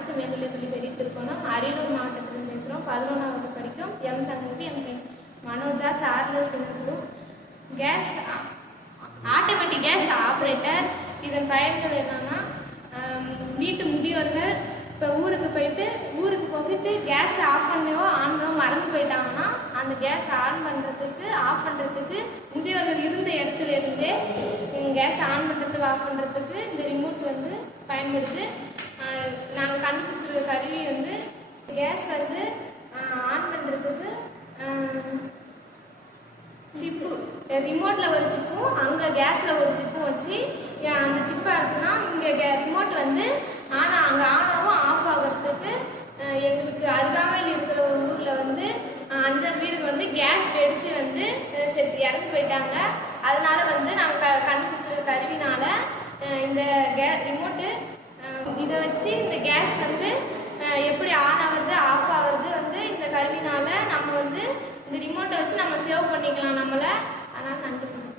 அரசு மேல்நிலைப்பள்ளி பெரிய திருக்கோணம் அரியலூர் மாவட்டத்தில் பேசுகிறோம். 11ஆம் வகுப்பு படிக்கும் M Sangavi, M Manoja, Charles Guru. Gas automatic gas operator. இதன் பயன்கள் என்னன்னா, வீட்டு முதியோர்கள் இப்போ ஊருக்கு போயிட்டு கேஸ் ஆஃப் பண்ணவோ ஆன் பண்ணவோ மறந்து போயிட்டாங்கன்னா அந்த கேஸ் ஆன் பண்ணுறதுக்கு ஆஃப் பண்ணுறதுக்கு முதியோர்கள் இருந்த இடத்துல இருந்தே கேஸ் ஆன் பண்ணுறதுக்கு ஆஃப் பண்ணுறதுக்கு இந்த ரிமோட் வந்து பயன்படுது. நாங்கள் கண்டுபிடிச்சிருக்க கருவி வந்து கேஸ் வந்து ஆன் பண்ணுறதுக்கு சிப்பு, ரிமோட்டில் ஒரு சிப்பும் அங்கே கேஸில் ஒரு சிப்பும் வச்சு அந்த சிப்பை இருக்குன்னா இங்கே ரிமோட் வந்து அங்கே ஆனாவும் ஆஃப் ஆகிறதுக்கு எங்களுக்கு அருகாமையில் இருக்கிற ஒரு ஊரில் வந்து 5 வீடுங்க வந்து கேஸ் வெடித்து வந்து இறந்து போயிட்டாங்க. அதனால வந்து நாங்கள் கண்டுபிடிச்ச கருவினால இந்த ரிமோட்டு இதை வச்சு இந்த கேஸ் வந்து எப்படி ஆன் ஆகுறது ஆஃப் ஆகுறது வந்து இந்த கருவினால நம்ம வந்து இந்த ரிமோட்டை வச்சு நம்ம சேவ் பண்ணிக்கலாம் நம்மளை. அதனால் நன்றி.